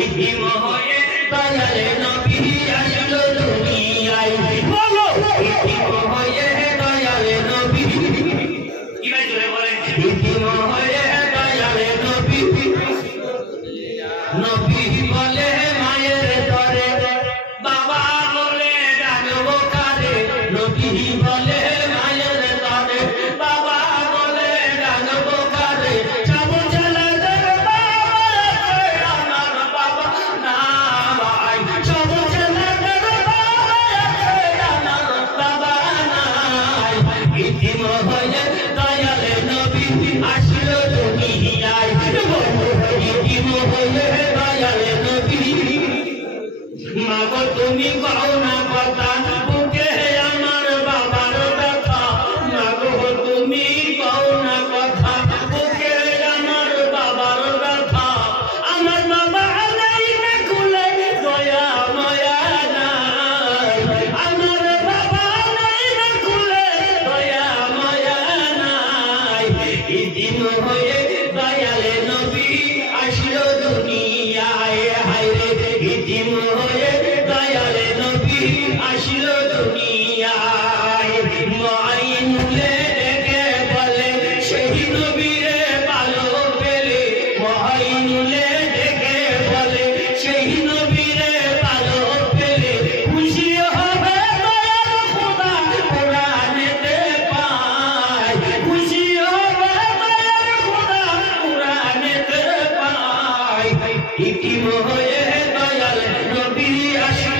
ইতিম হয়ে দয়াল নবী আসলো দুনিয়ায় বলো ইতিম হয়ে দয়াল নবী কি ভাই জোরে বলেন ইতিম হয়ে দয়াল নবী নবী বলে মায়ের তরে বাবা বলে ডাকবো কারে নবী বলে মায়ের তরে বাবা বলে ডাকবো কারে যাবো চলে বাবা আমার বাবা না ভাই যাবো চলে বাবা আমার বাবা নাই ইতিম হয়ে দয়াল নবী আসলো দুনিয়ায় ইতিম হয়ে দয়াল নবী মাগো তুমি কও না কথা বুকে আমার বাবার ব্যথা মাগো তুমি কও না কথা বুকে আমার বাবার ব্যথা আমার বাবা নাই না খুলে দয়া মায়া নাই আমার বাবা নাই না খুলে দয়া মায়া নাই ইতিম হয়ে দয়াল নবী আসলো দুনিয়ায় হায়রে ইতিম হয়ে দয়াল নবী আসলো দুনিয়ায় মাইনুলে ডেকে বলে সেই নবীরে ভালো পেলে মাইনুলে ডেকে বলে সেই নবীরে ভালো পেলে খুশি হবে দয়াল খোদা কোরআনেতে পায় খুশি হবে দয়াল খোদা কোরআনেতে পায় ইতিম হয়ে দয়াল নবী আসলো